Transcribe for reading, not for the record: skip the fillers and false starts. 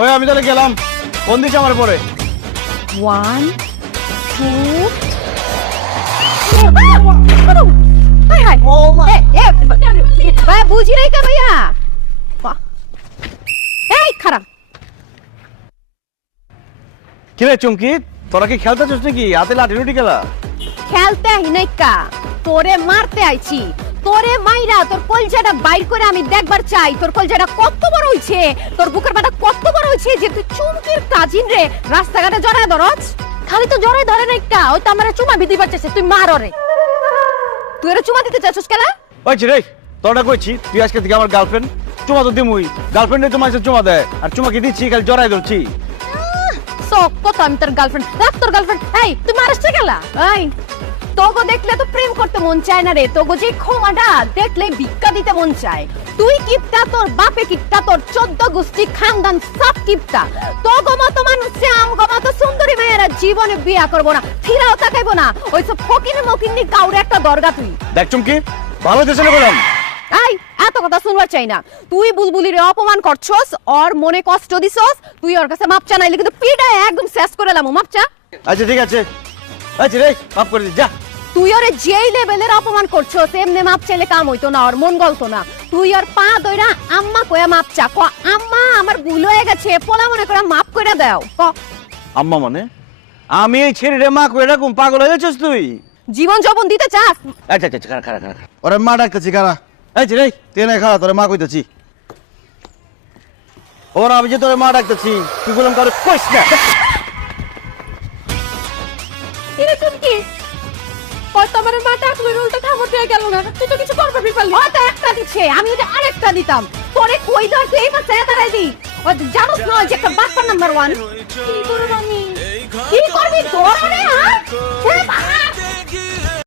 ওই আমি তাহলে গেলাম, ফোন দিচ্ছে আমার পরে। 1 2 হাই হাই ও ভাই বুঝি নাই কা ভাইয়া এই খারাপ কি রে চুমকি, তোরা কি খেলতে চাস নাকি? হাতে লাঠি লুটি খেলা? খেলতে আই নাই কা, তোরে মারতে আইছি। তোরে মাইরা তোর কলজাটা বাইর করে আমি দেখবার চাই তোর কলজাটা কত বড় হইছে, তোর বুকের পাটা কত বড় হইছে যে তুই চুমকির কাজিন রে রাস্তাঘাটে জড়ায় ধরছ। খালি তো জড়ায় ধরে নাই কা, ওই তো আমারে চুমা দিতে পারছিস, তুই মার ওরে। তুই ওরে চুমা দিতে চাচ্ছিস কেন? ওই রে, তোরা কইছি তুই আজকে থেকে আমার গার্লফ্রেন্ড, চুমা তো দিমুই। গার্লফ্রেন্ডে তোমার এসে চুমা দেয়, আর চুমা কি দিচ্ছি খালি জড়াই ধরছি। সব কথা আমি তোর গার্লফ্রেন্ড, রাখ তোর গার্লফ্রেন্ড। এই তুই মারছিস কেলা? এই তোগো দেখলে তো প্রেম করতে মন চায় না রে, তোগো যে ক্ষমাটা দেখলে ভিক্ষা দিতে মন চায়। তুই কিপটা, তোর বাপে কিপটা, তোর 14 গোষ্ঠী খানদান সব কিপটা। তোগো মতো মানুষ আমগো মতো সুন্দরী মেয়েরা জীবনে বিয়া করবো না, ফিরাও তাকাইবো না। ওই সব ফকিনি মকিনি কাউরে একটা দরগা তুই। দেখ চুমকি, ভালো দেশে না বললাম। এই এত কথা শুনবার চাই না। তুই বুলবুলির অপমান করছস, ওর মনে কষ্ট দিছস, তুই ওর কাছে মাপ চা নাইলে কিন্তু পিটায় একদম শেষ করে লামু। মাপ চা। আচ্ছা ঠিক আছে, আচ্ছা রে মাফ করে দিস, যা। তুই ওরে যেই লেভেলের অপমান করছস এমনি মাপ চাইলে কাম হইতো না, ওর মন গলতো না। তুই ওর পা ধইরা আম্মা কয়া মাপ চা, ক আম্মা আমার ভুল হয়ে গেছে, পোলা মনে করে মাপ কইরা দাও। ক আম্মা মানে আমি এই ছেলেরে মা কই এরকম পাগল হয়ে গেছিস তুই? জীবন যৌবন দিতে চাস? আচ্ছা আচ্ছা খারা খারা খারা, ওরে মা ডাকতেছি খারা। এই রে তুই না খারা, তোরে মা কইতেছি। ওরা আমি যে তোরে মা ডাকতেছি, তুই বললাম কারো কইস না। এরে তুমি কি ওই তোমার মা ডাকলো উল্টো থামর দিয়ে গেল না, তুই তো কিছু করবি পারলি। ও তো একটা দিছে, আমি যদি আরেকটা দিতাম তোরে কই ধর তুই এই পাশে দাঁড়াই দি। ও জানোস না যে একটা বাচ্চা নাম্বার 1 কি করব আমি? কি করবি তোরে? হ্যাঁ